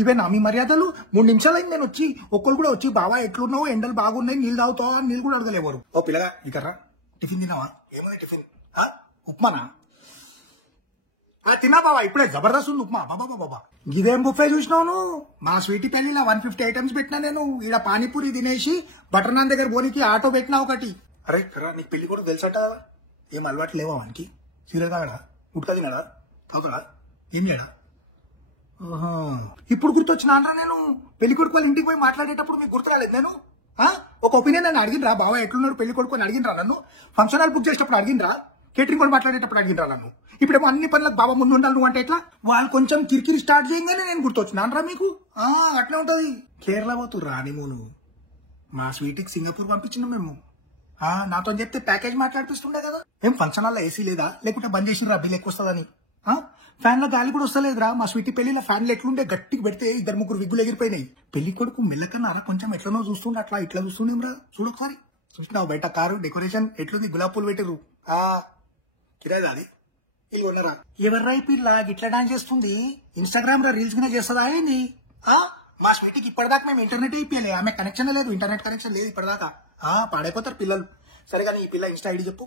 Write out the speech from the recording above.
ఇవే నా మీ మర్యాదలు? 3 నిమిషాలు అయింది నేను వచ్చి. ఒక్కరు కూడా వచ్చి బావా ఎట్లున్నావు, ఎండలు బాగున్నాయి, నీళ్ళు తాగుతావా, నీళ్ళు కూడా అడగలేవారు. ఓ పిల్లగా ఇకర్రా, టిఫిన్ తిన్నావా? ఏమైనా టిఫిన్? ఉప్మానా? తిన్నా బాబా, ఇప్పుడే జబర్దస్త్ ఉంది ఉప్మా. బాబా బాబా ఇదేం బుఫే చూసినావు? మా స్వీటీ పెళ్లిలా 150 ఐటమ్స్ పెట్టినా నేను. ఈడ పానీపూరి తినేసి బటర్ నాన్ దగ్గర పోనీకి ఆటో పెట్టినా ఒకటి. అరే కర్రా, నీకు పెళ్లి కూడా తెలుసట? ఏం అలవాటు లేవా వానికి? సీరియల్ తాగడా? ఉట్కా తినాడా? తాగుతాడా? ఏం లేడా? ఇప్పుడు గుర్తొచ్చినా నేను. పెళ్లి కొడుకు వాళ్ళ ఇంటికి పోయి మాట్లాడేటప్పుడు మీకు గుర్తు రాలేదు నేను? ఒక ఒపీనియన్ నన్ను అడిగినరా? బాబా ఎట్లున్నాడు పెళ్లి కొడుకు అని అడిగినరా నన్ను? ఫంక్షన్ హాల్ బుక్ చేసేటప్పుడు అడిగినరా? కేటరింగ్ కూడా మాట్లాడేటప్పుడు అడిగినరా నన్ను? ఇప్పుడేమో అన్ని పనులకు బాబా ముందు ఉండాలి నువ్వు అంటే ఎట్లా? వాళ్ళు కొంచెం కిరికిరి స్టార్ట్ చేయగానే నేను గుర్తొచ్చినానరా మీకు? అట్లా ఉంటది. కేరళ పోతుర్రా రానిమూను. మా స్వీటీకి సింగపూర్ పంపించిండు మేము. నాతో చెప్తే ప్యాకేజ్ మాట్లాడిపిస్తుండే కదా. ఏం ఫంక్షన్ హాల్లో ఏసీ లేదా? లేకుంటే బంద్ చేసినరా బిల్ ఎక్కువ వస్తుందని? ఫ్యాన్ లో గాలి కూడా వస్తలేదురా. మా స్వీటీ పెళ్లిలో ఫ్యాన్లు ఎట్లుండే, గట్టికి పెడితే 2-3 విగ్గులు ఎగిరిపోయినాయి. పెళ్లి కొడుకు మెల్లకన్నారా కొంచెం ఎట్లనో చూస్తుండే, అట్లా ఇట్లా చూస్తుండేమ్రా. చూడొకసారి. చూసినావు బయట కారు డెకరేషన్ ఎట్లుంది? గులాబ్ పూలు పెట్టిర్రు. కిరాయిదా అది? వీళ్ళు ఉన్నారా? ఎవర్రా ఈ పిల్ల ఇట్లా డాన్స్ చేస్తుంది? ఇన్స్టాగ్రామ్ లో రీల్స్ కూడా చేస్తుందా ఏంది? మా స్వీటీకి ఇప్పటిదాకా మేము ఇంటర్నెట్ అయిపోయలే. ఆమె కనెక్షన్ లేదు, ఇంటర్నెట్ కనెక్షన్ లేదు ఇప్పటిదాకా. పాడైపోతారు పిల్లలు. సరే కానీ ఈ పిల్ల ఇన్స్టా ఐడి చెప్పు.